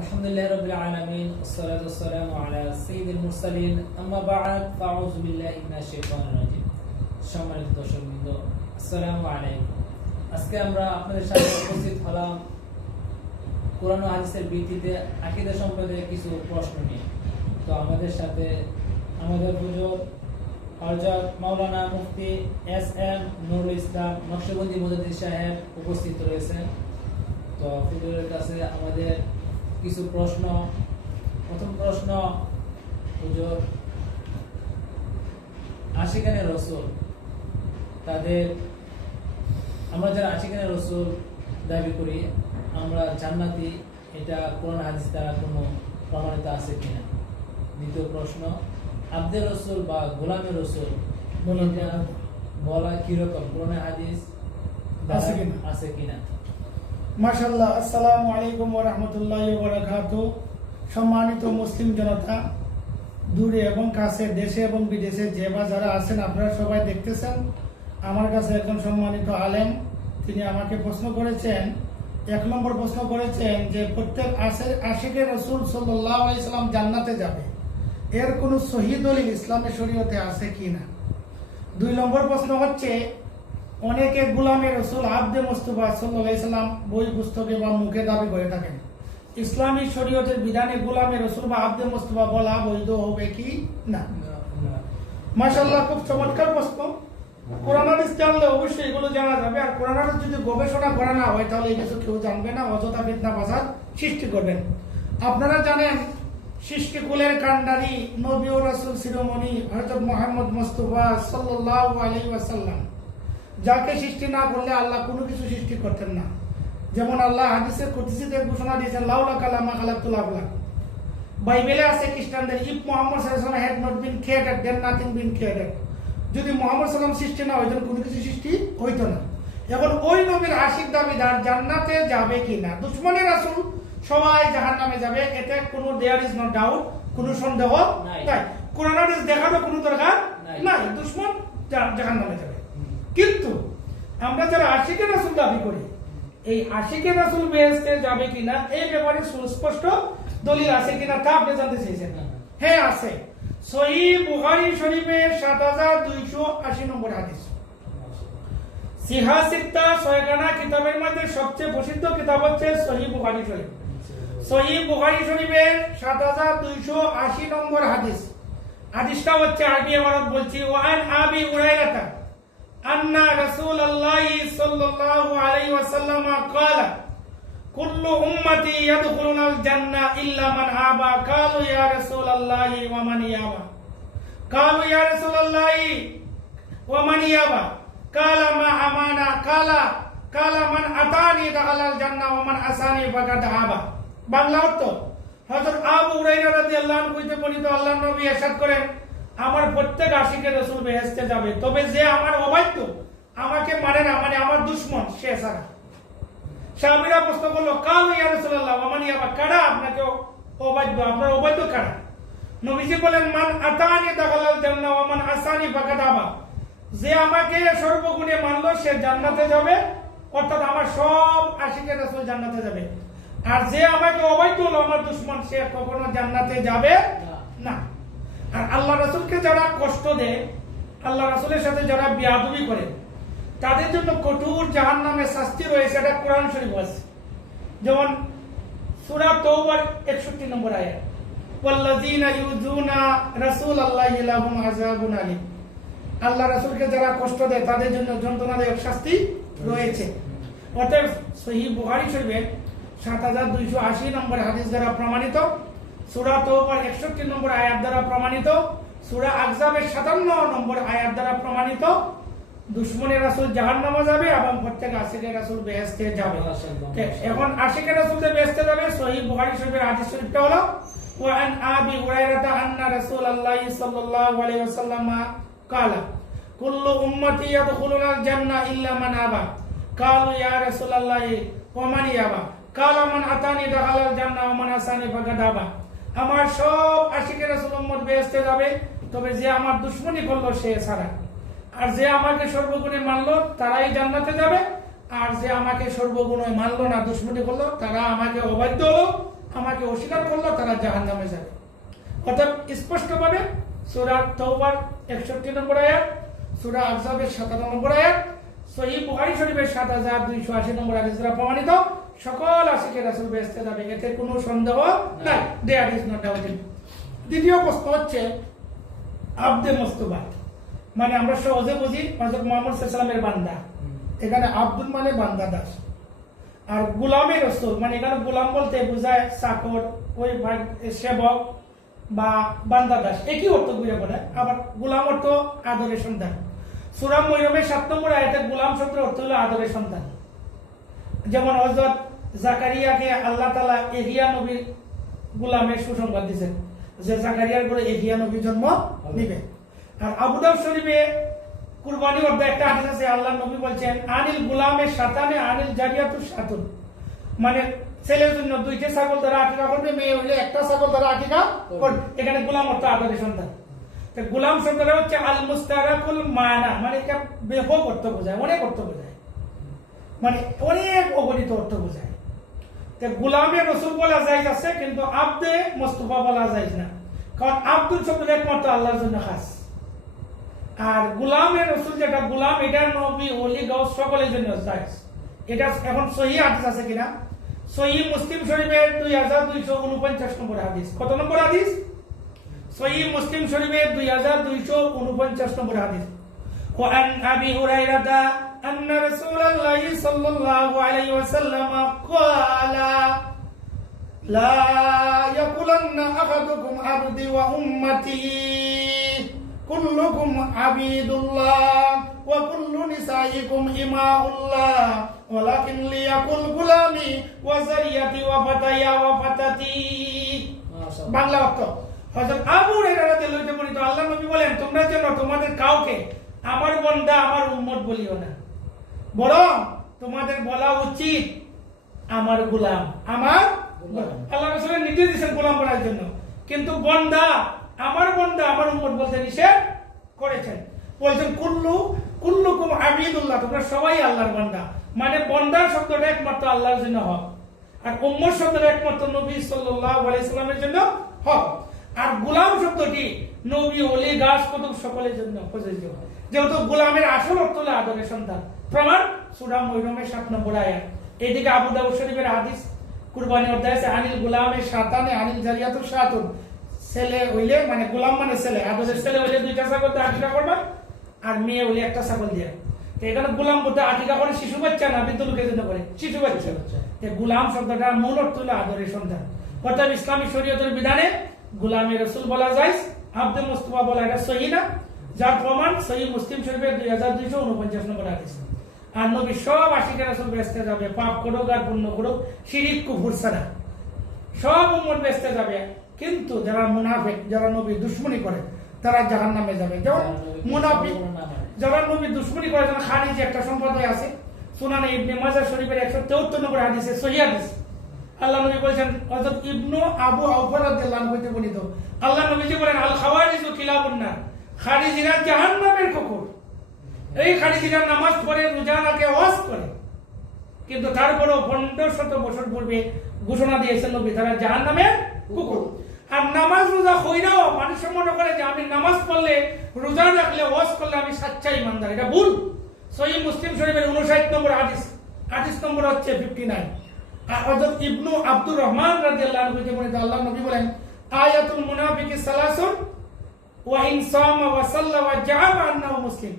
আলহামদুলিল্লাহি রাব্বিল আলামিন ওয়াসসালাতু ওয়াসসালামু আলা সাইয়্যিদিল মুরসালিন আম্মা বা'দ ফাআউযু বিল্লাহি মিনাশ শাইতানির রাজিম। সম্মানিত দর্শকবৃন্দ, আসসালামু আলাইকুম। আজকে আমরা আপনাদের সামনে উপস্থিত হলাম কোরআন ও হাদিসের ভিত্তিতে আকীদা সম্পর্কে কিছু প্রশ্ন নিয়ে। তো আমাদের সাথে আমাদের হুজুর হযরত মাওলানা মুফতি এস এম নুরুল ইসলাম নকশবন্দি মুজাদ্দিদ সাহেব উপস্থিত রয়েছেন। তো হুজুরের কাছে আমাদের কিছু প্রশ্ন। প্রথম প্রশ্ন, হুজুর, আশিকানে রাসূল তাদের আমরা যারা আশিকানে রাসূল দাবি করি আমরা জান্নাতি, এটা কোরআন হাদিস দ্বারা কোনো প্রমাণিত আছে কিনা? দ্বিতীয় প্রশ্ন, আব্দে রাসূল বা গোলামে রাসূল বলা কিরকম, কোরআন হাদিস আছে কিনা? মাশাআল্লাহ। আসসালামু আলাইকুম ওয়া রাহমাতুল্লাহি ওয়া বারাকাতুহু। সম্মানিত মুসলিম জনতা, দূরে এবং কাছে, দেশে এবং বিদেশে যে বা যারা আছেন, আপনারা সবাই দেখতেছেন আমার কাছে একজন সম্মানিত আলেম, তিনি আমাকে প্রশ্ন করেছেন। 1 নম্বর প্রশ্ন করেছেন যে প্রত্যেক আশিকে রাসূল সাল্লাল্লাহু আলাইহি সাল্লাম জান্নাতে যাবে, এর কোনো সহিহ দলিল ইসলামের শরীয়তে আছে কিনা? 2 নম্বর প্রশ্ন হচ্ছে, অনেকে গোলামে রাসূল আব্দে মুস্তাফা সাল্লাল্লাহু আলাইহি সাল্লাম বই পুস্তকে বা মুখে দাবি করে থাকেন, ইসলামী শরীয়তের বিধানে গোলামে রাসূল বা আব্দে মুস্তাফা বলা বৈধ হবে কি না? মাশাআল্লাহ, খুব চমৎকার প্রশ্ন। কোরআন হাদিস জানলে অবশ্যই এগুলো জানা যাবে, আর কোরআন হাদিস যদি গবেষণা করা না হয় তাহলে এই কিছু কেউ জানবে না, অযথা ফিতনা ফাসাদ সৃষ্টি করবেন। আপনারা জানেন সৃষ্টি কুলের কান্ডারি নবী ও রাসূল শিরোমণি হযরত মুহাম্মদ মুস্তাফা সাল্লাল্লাহু আলাইহি ওয়াসাল্লাম, যাকে সৃষ্টি না করলে আল্লাহ কোনো কিছু সৃষ্টি করতেন না। যেমন আল্লাহ হাদিসে কুদসিতে ঘোষণা দিয়েছেন, লাউলা কালামা খালাকতুল আফলাক। বাইবেলে আছে খ্রিস্টানদের, ইফ মুহাম্মদ সাল্লাল্লাহু আলাইহি ওয়াসাল্লাম had not been created then nothing been created। যদি মুহাম্মদ সাল্লাল্লাহু আলাইহি ওয়াসাল্লাম সৃষ্টি না হইতেন কোনো কিছু সৃষ্টি হইতো না। এখন ওই নবীর আশিক দাবিদার জান্নাতে যাবে কিনা? দুশমনের রাসূল সবাই জাহান্নামে যাবে, এতে কোনো দেয়ার ইজ নো ডাউট, কোনো সন্দেহ নাই। কোরআন হাদিস দেখাবে কোনো দরকার নাই, দুশমন জাহান্নামে যাবে। কিন্তু আমরা যারা আশিকে রাসূল দাবি করি, এই আশিকে রাসূল বেহেশতে যাবে কিনা এই ব্যাপারে সুস্পষ্ট দলিল আছে কিনা তা আপনি জানতে চেয়েছেন। হ্যাঁ আছে। সহিহ বুখারী শরীফের ৭২৮০ নম্বর হাদিস। সিহা সিত্তা ছয়খানা কিতাবের মধ্যে সবচেয়ে প্রসিদ্ধ কিতাব হচ্ছে সহিহ বুখারী শরীফ। সহিহ বুখারী শরীফের ৭২৮০ নম্বর হাদিস। হাদিসটা হচ্ছে আরবি ইবারত বলছি, ওয়ান আবি হুরায়রা أن رسول الله صلى الله عليه وسلم قال كل أمتي يدخلون الجنة إلا من أبى قالوا يا رسول الله ومن يأبى قالوا يا رسول الله ومن يأبى قال ما أمانا قال من أتاني دخل الجنة ومن عصاني فقد أبى। বাংলা অর্থ, হযরত আবু হুরায়রা রাদিয়াল্লাহু আনহু হইতে বর্ণিত, আল্লাহর নবী ইরশাদ করেন, আমার প্রত্যেক আশিকে রাসূল বেহেশতে যাবে, তবে যে আমার অবাধ্য, আমাকে মানে না, মানে আমার দুশমন, সে ছাড়া। সাহাবীরা প্রশ্ন করলো, কাল ইয়া রাসূলুল্লাহ ওয়া মান ইয়াবা, কারা আপনাকে অবাধ্য, আপনার অবাধ্য কারা? নবীজি বলেন, মান আতানি দাখালাল জান্নাহ ওয়া মান আসানি ফাকাদ আবা, যে আমাকে সর্বগুণে মানলো সে জান্নাতে যাবে, অর্থাৎ আমার সব আশিকে রাসূল জান্নাতে যাবে। আর যে আমাকে অবাধ্য হলো, আমার দুশমন, সে কখনো জান্নাতে যাবে না। আর আল্লাহ রাসূলকে যারা কষ্ট দেয়, আল্লাহ রাসূলের সাথে যারা বেয়াদবি করে, তাদের জন্য কঠোর জাহান্নামের শাস্তি রয়েছে, এটা কোরআন শরীফে আছে। যেমন সূরা তাওবার 61 নম্বর আয়াত, ওয়াল্লাযিনা ইউযুনা রাসূলাল্লাহি লাহুম আযাবুন আলীম। আল্লাহ রাসূলকে যারা কষ্ট দেয় তাদের জন্য যন্ত্রণাদায়ক শাস্তি রয়েছে। অতএব সহিহ বুখারী শরীফের ৭২৮০ নম্বর হাদিস দ্বারা প্রমাণিত, সূরা তাওবার 61 নম্বর আয়াত দ্বারা প্রমাণিত, সূরা আহজাবের 57 নম্বর আয়াত দ্বারা প্রমাণিত, দুশমনের রাসূল জাহান্নামে যাবে এবং প্রত্যেক আশিকে রাসূল বেহেশতে যাবে। এখন আশিকে রাসূল যে বেহেশতে যাবে, সহিহ বুখারী শরীফের হাদিস শরীফটা হলো, ওয়ান আবি হুরায়রা আন্না রাসূলুল্লাহি সাল্লাল্লাহু আলাইহি ওয়াসাল্লাম ক্বালা কুল্লু উম্মতি ইয়াদখুলুনাল জান্নাহ ইল্লা মান আবা ক্বালু ইয়া রাসূলুল্লাহি ওয়া মান ইয়াবা ক্বালা মান আতানি দাখালাল জান্নাহ ওয়া মান আসানি ফাকাদ আবা। আমার সব আশিকে রাসূল উম্মত বেহেশতে যাবে, তবে যে আমার দুশমনি করলো সে ছাড়া। আর যে আমাকে সর্বগুণে মানলো তারাই জান্নাতে যাবে, আর যে আমাকে সর্বগুণে মানলো না, দুশমনি করলো, তারা আমাকে অবাধ্য হলো, আমাকে অস্বীকার করলো তারা জাহান্নামে যাবে। অর্থাৎ স্পষ্টভাবে সূরা তাওবার 61 নম্বর আয়াত, সূরা আহজাবের 17 নম্বর আয়াত, সহিহ বুখারী শরীফের 7280 নম্বর হাদিস দ্বারা প্রমাণিত সকল আশিকে রাসূল বেহেশতে যাবে, এতে কোনো সন্দেহ নাই। There is no doubt. দ্বিতীয় প্রশ্ন হচ্ছে আব্দে মুস্তাফা, মানে আমরা সহজে বুঝি হযরত মুহাম্মদ সাল্লাল্লাহু আলাইহি ওয়াসাল্লামের বান্দা। এখানে আব্দুল মানে বান্দা দাস, আর গোলামের রাসূল মানে এখানে গোলাম বলতে বোঝায় চাকর, ওই সেবক বা বান্দা দাস, একই অর্থ বুঝে পড়ে। আবার গোলাম অর্থ আদরের সন্তান। সূরা মরিয়মের 7 নম্বর আয়াতে গোলাম শব্দের অর্থ হলো আদরের সন্তান। যেমন হযরত জাকারিয়াকে আল্লাহ তাআলা ইহইয়া নবীর গোলামের সুসংবাদ দিয়েছেন যে জাকারিয়ার ঘরে ইহইয়া নবী জন্ম নেবে। আর আবু দাউদ শরীফে কুরবানি অধ্যায়ে একটা হাদিস আছে, আল্লাহর নবী বলছেন আনিল গোলামের শাতানে আনিল জারিয়াতু শাতুন, মানে ছেলের জন্য দুইটা ছাগল দ্বারা আকিকা করবে, মেয়ে হইলে একটা ছাগল দ্বারা আকিকা করবে। এখানে গোলাম অর্থ আদরের সন্তান। তো গোলাম শব্দটা হচ্ছে আল মুস্তারাকুল মানা, মানে এটা ব্যাপক অর্থ বোঝায়, অনেক অর্থ বোঝায়, মানে অনেক অগণিত অর্থ বোঝায়। তো গোলামের রাসূল বলা জায়েজ আছে, কিন্তু আব্দে মুস্তাফা বলা জায়েজ না, কারণ আব্দুল শব্দটা একমাত্র আল্লাহর জন্য খাস। আর গোলামের রাসূল যেটা গোলাম, এটা নবী ওলি গাউস সকলের জন্য জায়েজ। এটা এখন সহিহ হাদিস আছে কিনা? সহিহ মুসলিম শরীফের 2249 নম্বর হাদিস। কত নম্বর হাদিস? সহিহ মুসলিম শরীফের 2249 নম্বর হাদিস। وعن أبي هريرة أن رسول الله صلى الله عليه وسلم قال لا يقولن أحدكم عبدي وأمتي كلكم عبيد الله وكل نسائكم إماء الله ولكن ليقل غلامي وزريتي وفتايا وفتاتي। বাংলা অর্থ, হযরত আবু হুরায়রা রাদিয়াল্লাহু আনহু বলেন আল্লাহর নবী বলেন তোমরা যেন তোমাদের কাউকে আমার বান্দা আমার উম্মত বলিও না, বরং তোমাদের বলা উচিত আমার গোলাম, আমার গোলাম। আল্লাহ রাসূলের নির্দেশ দিয়েছেন গোলাম বলার জন্য, কিন্তু বান্দা আমার উম্মত বলতে নিষেধ করেছেন। বলছেন কুল্লুকুম আবিদুল্লাহ, তোমরা সবাই আল্লাহর বান্দা, মানে বান্দার শব্দটা একমাত্র আল্লাহর জন্য হক, আর উম্মত শব্দটা একমাত্র নবী সাল্লাল্লাহু আলাইহি সাল্লামের জন্য হক। আর গোলাম শব্দটি নবী ওলি গাছ কুতুব সকলের জন্য প্রযোজ্য, যেহেতু গোলামের আসল অর্থ হলো আদরের সন্তান। প্রমাণ সূরা মুরুমের 7 নম্বর আয়াত। এইদিকে আবু দাউদ শরীফের হাদিস কুরবানি অধ্যায়ে আছে আনিল গোলামের শাতানে আনিল জারিয়াতু শাতুন, ছেলে হইলে মানে গোলাম মানে ছেলে, আদরের ছেলে হইলে দুইটা ছাগল দিয়ে আকিকা করবা, আর মেয়ে হইলে একটা ছাগল দিয়ে। তো এখানে গোলাম বলতে আকিকা করে শিশু বাচ্চা না, বৃদ্ধ লোকের জন্য করে শিশু বাচ্চা। গোলাম শব্দটা মূল অর্থ হলো আদরের সন্তান। অর্থাৎ ইসলামী শরীয়তের বিধানে গোলামের রাসূল বলা যায়, আব্দে মুস্তাফা বলা এটা সহিহ না, যার প্রমাণ সহিহ মুসলিম শরীফের 2249 নম্বর হাদিস। আর নবী সব আশিকের রাসূল বেহেশতে যাবে, পাপ করুক আর পুণ্য করুক, শিরিক কুফর ছাড়া সব উম্মত বেহেশতে যাবে, কিন্তু যারা মুনাফিক, যারা নবীর দুশমনি করে তারা জাহান্নামে যাবে। যেমন মুনাফিক যারা নবীর দুশমনি করে, যেমন খারিজি একটা সম্প্রদায় আছে, সুনানে ইবনে মাজাহ শরীফের 173 নম্বর হাদিসে সহিহ হাদিস। আল্লাহ নবী বলেছেন, হযরত ইবনু আবু আওফা রাদিয়াল্লাহু আনহু হতে বর্ণিত, আল্লাহ নবীজি বলেন আল খাওয়ারিজু কিলাবুন নার, খারিজিরা জাহান্নামের কুকুর। এই খারিজিরা নামাজ পড়ে, রোজা রাখে, ওয়াজ করে, কিন্তু তারপরও 1500 বছর পূর্বে ঘোষণা দিয়েছেন নবী তারা জাহান্নামের কুকুর। আর নামাজ রোজা কইরাও মানুষ মনে করে যে আমি নামাজ পড়লে, রোজা রাখলে, ওয়াজ করলে আমি সচ্চা ইমানদার, এটা ভুল। সহিহ মুসলিম শরীফের 59 নম্বর হাদিস, হাদিস নম্বর হচ্ছে 59। আর হযরত ইবনু আব্দুর রহমান রাদিয়াল্লাহু আনহু বলেন আল্লাহ নবী বলেন আয়াতুল মুনাফিকি সালাসুন ওয়া ইন সামা ওয়া সাল্লা ওয়া জাআবা আন্নাহু মুসলিম।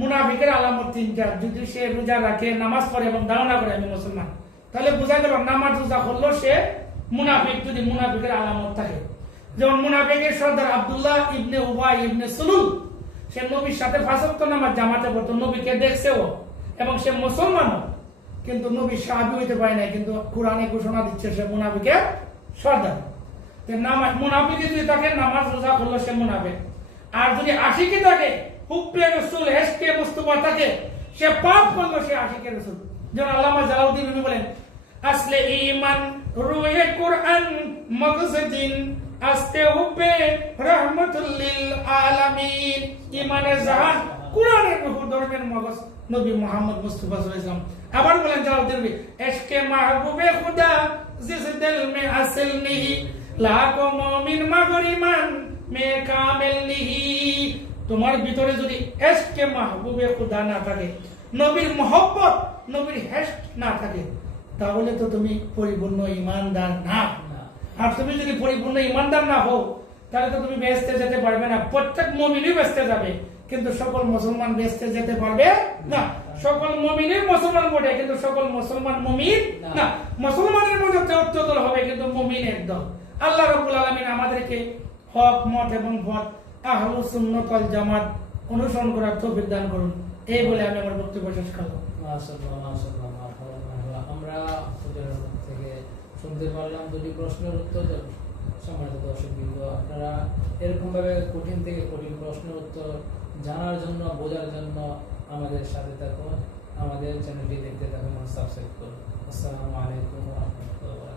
মুনাফিকের আলামত তিনটা, যদি সে রোজা রাখে, নামাজ পড়ে এবং দাওয়া করে আমি মুসলমান, তাহলে বোঝা গেল নামাজ রোজা করলো সে মুনাফিক, যদি মুনাফিকের আলামত থাকে। যেমন মুনাফিকের সর্দার আব্দুল্লাহ ইবনে উবাই ইবনে সুলুল, সে নবীর সাথে 5 ওয়াক্ত নামাজ জামাতে পড়তো, নবীকে দেখছেও এবং সে মুসলমানও, কিন্তু নবী সাহাবী হইতে পারে না, কিন্তু কোরআনে ঘোষণা দিচ্ছে সে মুনাফিকের সর্দার। নামাজ মুনাফিক যদি থাকে, নামাজ রোজা করলো সে মুনাফিক। আর যদি আশিকি থাকে, হুব্বে রাসূল এশকে মুস্তাফা থাকে, সে পাপ করলো, সে আশিকে রাসূল। যেমন আল্লামা জালালউদ্দিন রুমি বলেন আসলে ঈমান রুহে কুরআন মগজদিন আস্তে হুব্বে রাহমাতুল লিল আলামিন। ঈমানের জাহান কুরআনের রূহ, ধর্মের মগজ নবী মুহাম্মদ মুস্তাফা সাল্লাল্লাহু আলাইহি ওয়াসাল্লাম। আবার বলেন জালালউদ্দিন রুমি এশকে মাহবুবে খুদা जिस दिल में असल नहीं लाखों मोमिन मगर ईमान में कामिल नहीं তোমার ভিতরে যদি ইশকে মাহবুবে খোদা না থাকে নবীর মহব্বত নবীর ইশক না থাকে তাহলে তো তুমি পরিপূর্ণ ঈমানদার না আর তুমি যদি পরিপূর্ণ ঈমানদার না হও তাহলে তো তুমি বেহেশতে যেতে পারবে না প্রত্যেক মুমিনই বেহেশতে যাবে কিন্তু সকল মুসলমান বেহেশতে যেতে পারবে না সকল মুমিনই মুসলমান বটে কিন্তু সকল মুসলমান মুমিন না মুসলমানের মধ্যে ৭৪ দল হবে কিন্তু মুমিন একদল আল্লাহ রাব্বুল আলামিন আমাদেরকে হক মত এবং পথ আহলুস সুন্নাত ওয়াল জামাত অনুসরণ করার তৌফিক দান করুন এই বলে আমি আমার বক্তব্য শেষ করলাম মাশাআল্লাহ মাশাআল্লাহ মাশাআল্লাহ আমরা হুজুরের মুখ থেকে শুনতে পারলাম দুটি প্রশ্নের উত্তর সম্মানিত দর্শকবৃন্দ আপনারা এরকম ভাবে কঠিন থেকে কঠিন প্রশ্নের উত্তর জানার জন্য বোঝার জন্য আমাদের সাথে থাকুন আমাদের চ্যানেলটি দেখতে থাকুন সাবস্ক্রাইব করুন আসসালামু আলাইকুম ওয়া রাহমাতুল্লাহি ওয়া বারাকাতুহু